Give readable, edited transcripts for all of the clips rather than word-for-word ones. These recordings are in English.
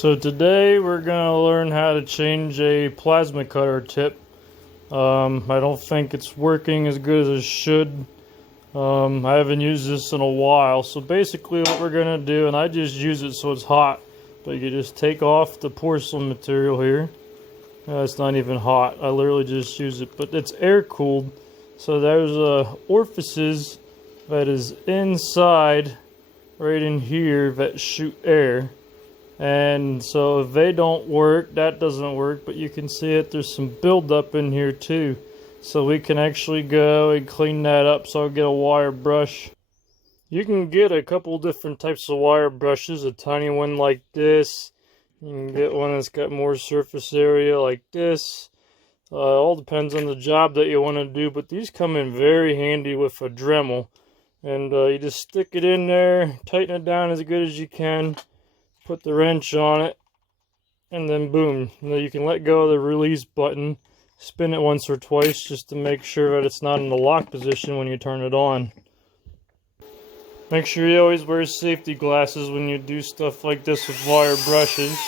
So today we're going to learn how to change a plasma cutter tip. I don't think it's working as good as it should. I haven't used this in a while. So basically what we're going to do, and I just use it so it's hot, but you just take off the porcelain material here. It's not even hot. I literally just use it, but it's air cooled. So there's orifices that is inside right in here that shoot air. And so if they don't work, that doesn't work, but you can see it, there's some buildup in here too. So we can actually go and clean that up. So I'll get a wire brush. You can get a couple different types of wire brushes, a tiny one like this. You can get one that's got more surface area like this. All depends on the job that you want to do, but these come in very handy with a Dremel. And you just stick it in there, tighten it down as good as you can. Put the wrench on it, and then boom. You can let go of the release button, spin it once or twice just to make sure that it's not in the lock position when you turn it on. Make sure you always wear safety glasses when you do stuff like this with wire brushes.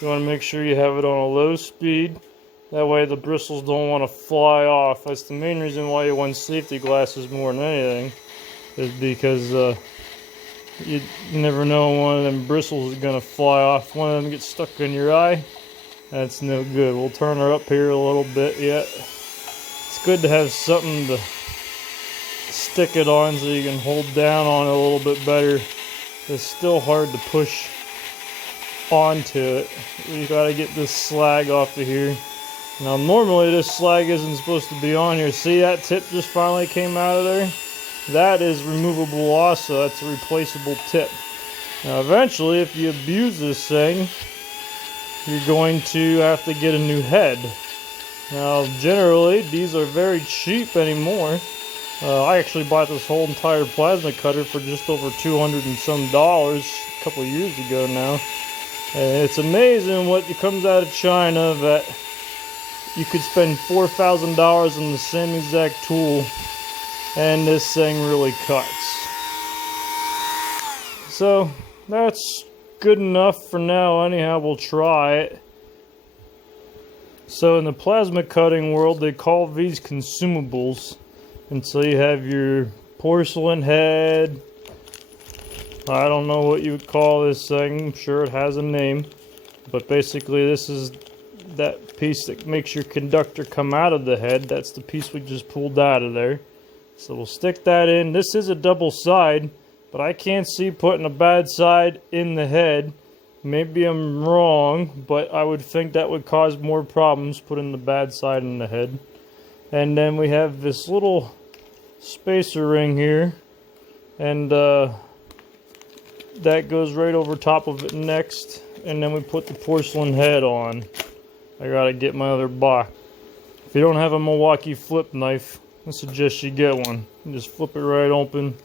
You want to make sure you have it on a low speed. That way the bristles don't want to fly off. That's the main reason why you want safety glasses more than anything, is because you never know when one of them bristles is going to fly off. One of them gets stuck in your eye. That's no good. We'll turn her up here a little bit yet. It's good to have something to stick it on so you can hold down on it a little bit better. It's still hard to push onto it. You got to get this slag off of here. Now normally this slag isn't supposed to be on here. See, that tip just finally came out of there? That is removable also. That's a replaceable tip. Now eventually, if you abuse this thing, you're going to have to get a new head. Now generally, these are very cheap anymore. I actually bought this whole entire plasma cutter for just over $200 and some a couple of years ago now. And it's amazing what comes out of China that you could spend $4,000 on the same exact tool, and this thing really cuts. So that's good enough for now. Anyhow, we'll try it. So in the plasma cutting world, they call these consumables. And so you have your porcelain head. I don't know what you would call this thing. I'm sure it has a name. But basically this is that piece that makes your conductor come out of the head. That's the piece we just pulled out of there. So we'll stick that in. This is a double side, but I can't see putting a bad side in the head. Maybe I'm wrong, but I would think that would cause more problems, putting the bad side in the head. And then we have this little spacer ring here, and that goes right over top of it next. And then we put the porcelain head on. I gotta get my other box. If you don't have a Milwaukee flip knife, I suggest you get one. You just flip it right open.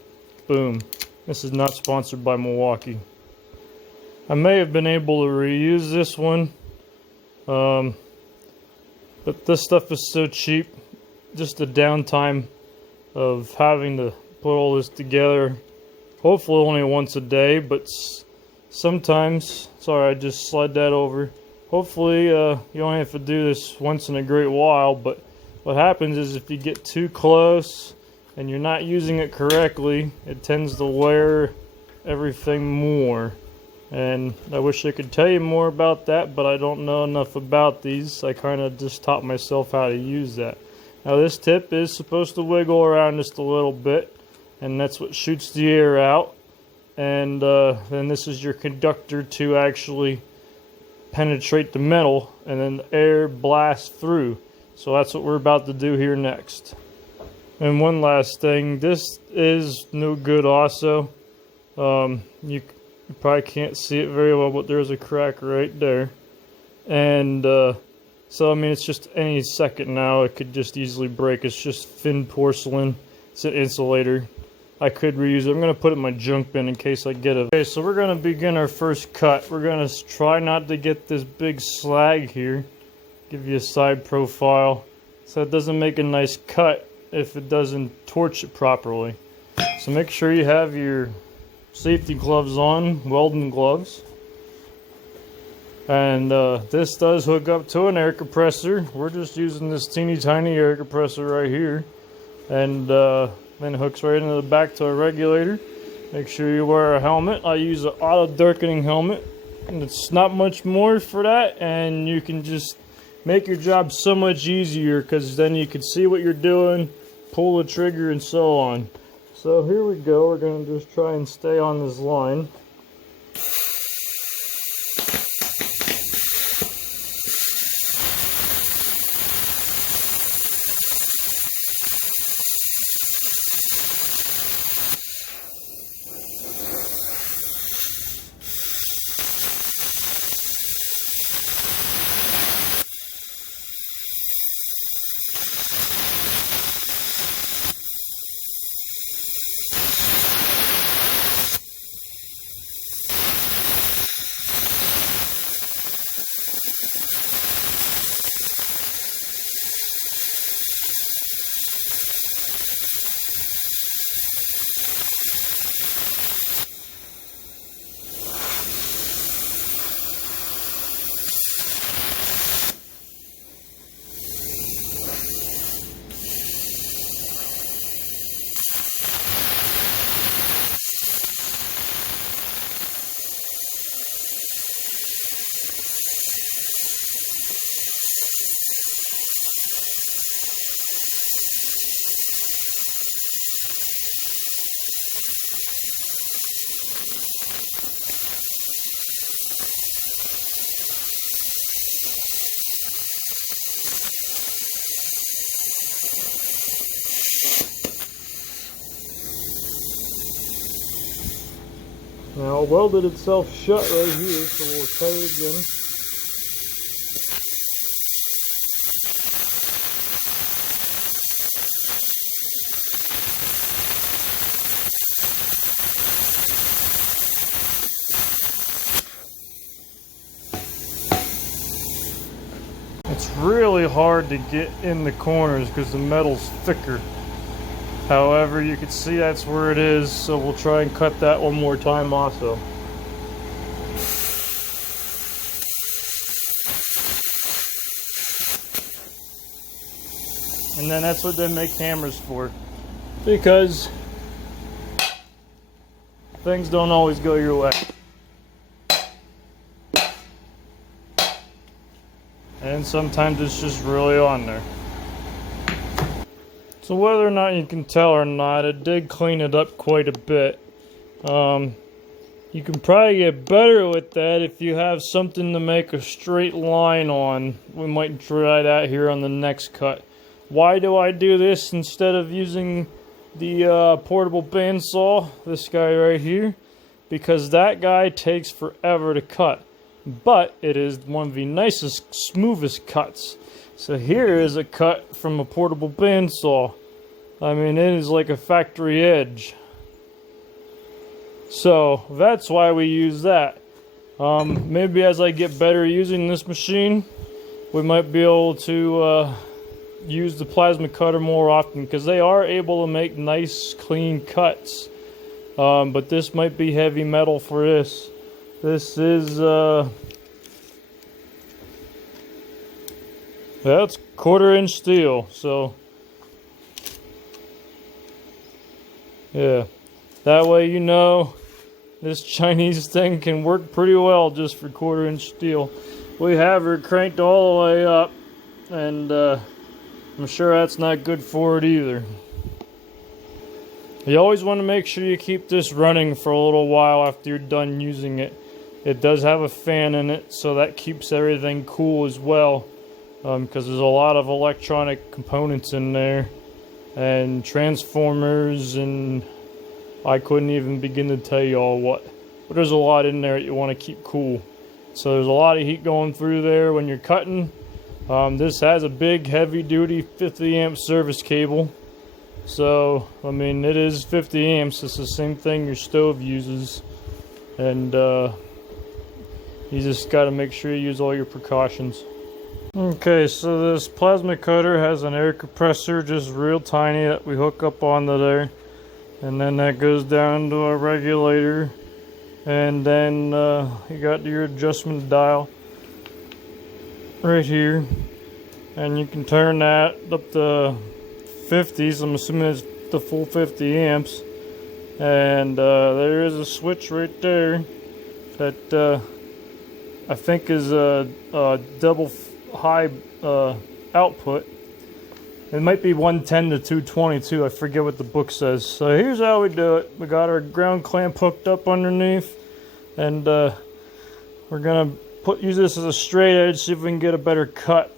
Boom. This is not sponsored by Milwaukee. I may have been able to reuse this one. But this stuff is so cheap. Just the downtime of having to put all this together. Hopefully only once a day, but sometimes. Sorry, I just slid that over. Hopefully you only have to do this once in a great while, but what happens is if you get too close and you're not using it correctly, it tends to wear everything more. And I wish I could tell you more about that, but I don't know enough about these. I kind of just taught myself how to use that. Now this tip is supposed to wiggle around just a little bit, and that's what shoots the air out. And then this is your conductor to actually penetrate the metal, and then the air blasts through. So that's what we're about to do here next. And one last thing, this is no good also. You probably can't see it very well, but there's a crack right there. And so I mean, it's just any second now it could just easily break. It's just thin porcelain. It's an insulator. I could reuse it. I'm going to put it in my junk bin in case I get it. Okay, so we're going to begin our first cut. We're going to try not to get this big slag here. Give you a side profile so it doesn't make a nice cut if it doesn't torch it properly. So make sure you have your safety gloves on, welding gloves. And this does hook up to an air compressor. We're just using this teeny tiny air compressor right here. And then it hooks right into the back to a regulator. Make sure you wear a helmet. I use an auto darkening helmet. And it's not much more for that. And you can just make your job so much easier because then you can see what you're doing, pull the trigger, and so on. So here we go. We're going to just try and stay on this line. Now it welded itself shut right here, so we'll try it again. It's really hard to get in the corners because the metal's thicker. However, you can see that's where it is, so we'll try and cut that one more time also. And then that's what they make hammers for, because things don't always go your way. And sometimes it's just really on there. So whether or not you can tell or not, it did clean it up quite a bit. You can probably get better with that if you have something to make a straight line on. We might try that here on the next cut. Why do I do this instead of using the portable bandsaw, this guy right here? Because that guy takes forever to cut. But it is one of the nicest, smoothest cuts. So here is a cut from a portable bandsaw. I mean, it is like a factory edge. So that's why we use that. Maybe as I get better using this machine, we might be able to use the plasma cutter more often, because they are able to make nice, clean cuts. But this might be heavy metal for this. This is that's 1/4-inch steel, so yeah, that way you know this Chinese thing can work pretty well just for 1/4-inch steel. We have her cranked all the way up, and I'm sure that's not good for it either. You always want to make sure you keep this running for a little while after you're done using it. It does have a fan in it, so that keeps everything cool as well, because there's a lot of electronic components in there and transformers, and I couldn't even begin to tell you all what. But there's a lot in there that you want to keep cool. So there's a lot of heat going through there when you're cutting. This has a big heavy duty 50 amp service cable. So, I mean, it is 50 amps. It's the same thing your stove uses. And you just got to make sure you use all your precautions. Okay, so this plasma cutter has an air compressor, just real tiny, that we hook up onto there. And then that goes down to a regulator. And then you got your adjustment dial. right here, and you can turn that up to 50s. I'm assuming it's the full 50 amps. And there is a switch right there that I think is a double high output. It might be 110 to 222. I forget what the book says. So here's how we do it. We got our ground clamp hooked up underneath, and we're gonna use this as a straight edge, see if we can get a better cut.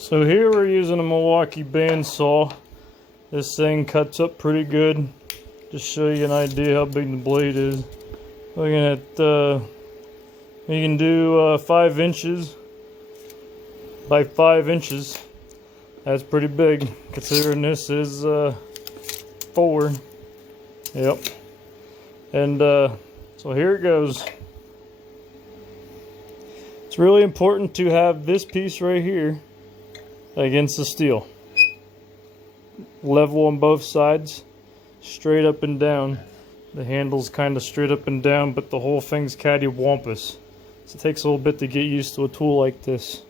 So here we're using a Milwaukee bandsaw. This thing cuts up pretty good. Just show you an idea how big the blade is. Looking at, you can do 5 inches by 5 inches. That's pretty big, considering this is 4. Yep. And so here it goes. It's really important to have this piece right here against the steel. Level on both sides, straight up and down. The handle's kind of straight up and down, but the whole thing's cattywampus. So it takes a little bit to get used to a tool like this.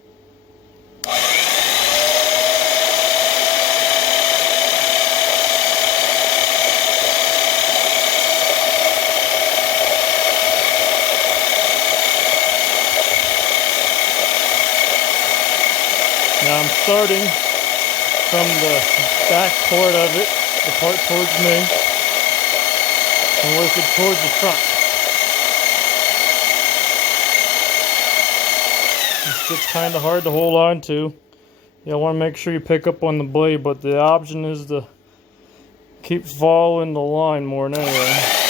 Now I'm starting from the back part of it, the part towards me, and work it towards the front. This gets kind of hard to hold on to. You want to make sure you pick up on the blade, but the option is to keep following the line more than anything.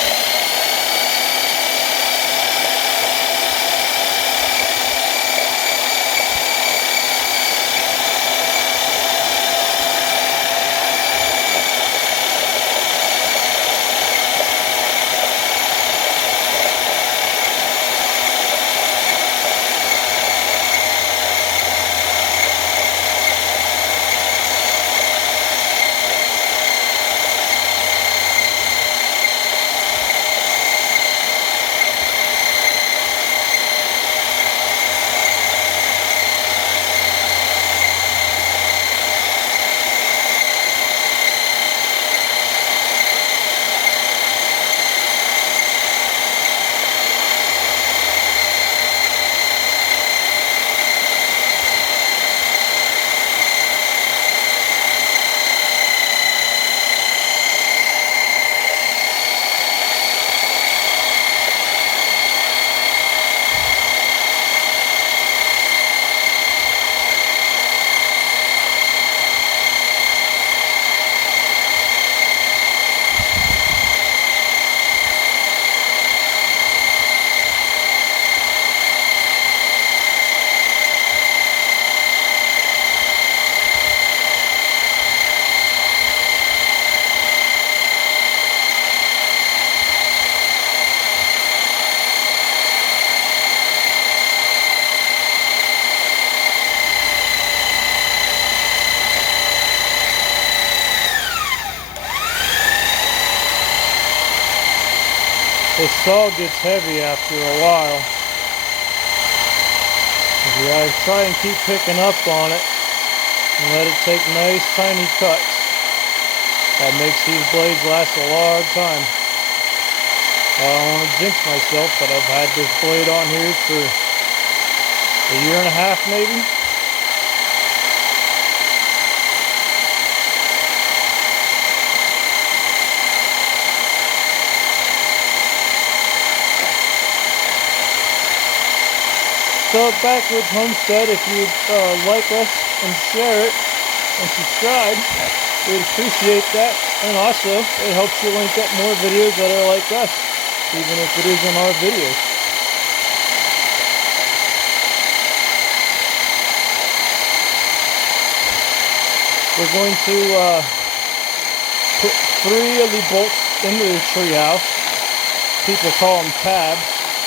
This saw gets heavy after a while. You gotta try and keep picking up on it and let it take nice tiny cuts. That makes these blades last a long time. I don't want to jinx myself, but I've had this blade on here for a year and a half maybe. So Backwoods Homestead, if you'd like us and share it and subscribe, we'd appreciate that. And also, it helps you link up more videos that are like us, even if it isn't our videos. We're going to put 3 of the bolts into the treehouse. People call them tabs,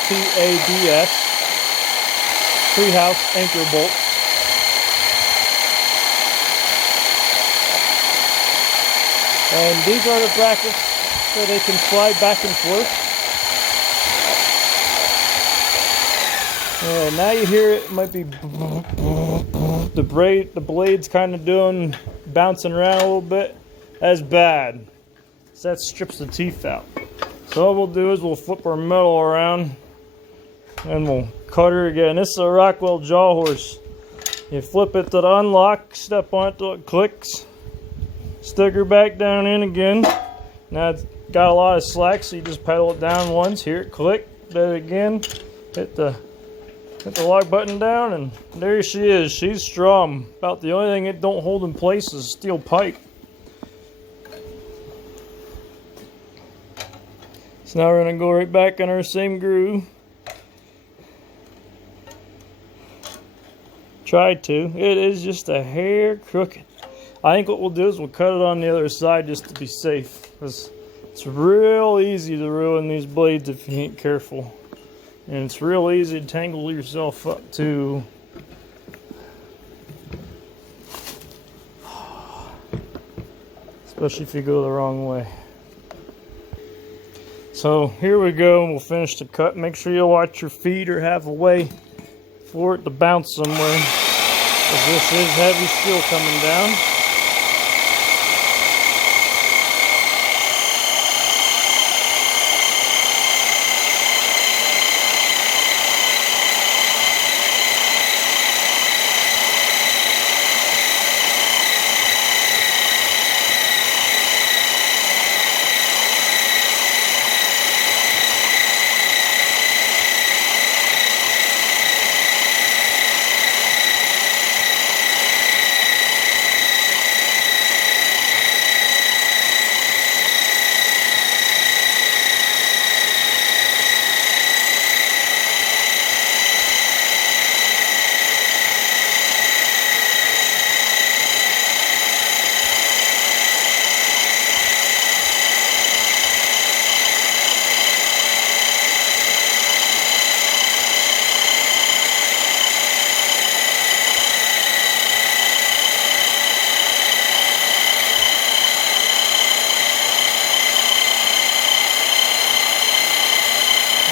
T-A-B-S, treehouse anchor bolts. And these are the brackets so they can slide back and forth. And now you hear it might be the blade's kind of bouncing around a little bit. That's bad. So that strips the teeth out. So what we'll do is we'll flip our metal around and we'll cut her again. This is a Rockwell jaw horse. You flip it to the unlock, step on it till it clicks, stick her back down in again. Now it's got a lot of slack, so you just pedal it down once, hear it click, do it again, hit the lock button down, and there she is. She's strong. About the only thing it don't hold in place is steel pipe. So now we're going to go right back in our same groove. Try to. It is just a hair crooked. I think what we'll do is we'll cut it on the other side just to be safe. Because it's real easy to ruin these blades if you ain't careful. And it's real easy to tangle yourself up too. Especially if you go the wrong way. So here we go, and we'll finish the cut. Make sure you watch your feet or have a way for it to bounce somewhere. Because this is heavy steel coming down.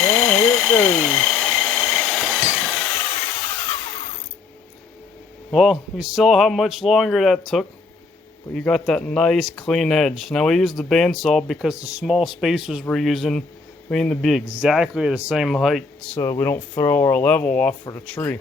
Yeah, here it goes. Well, you saw how much longer that took, but you got that nice clean edge. Now we used the bandsaw because the small spacers we're using, we need to be exactly the same height so we don't throw our level off for the tree.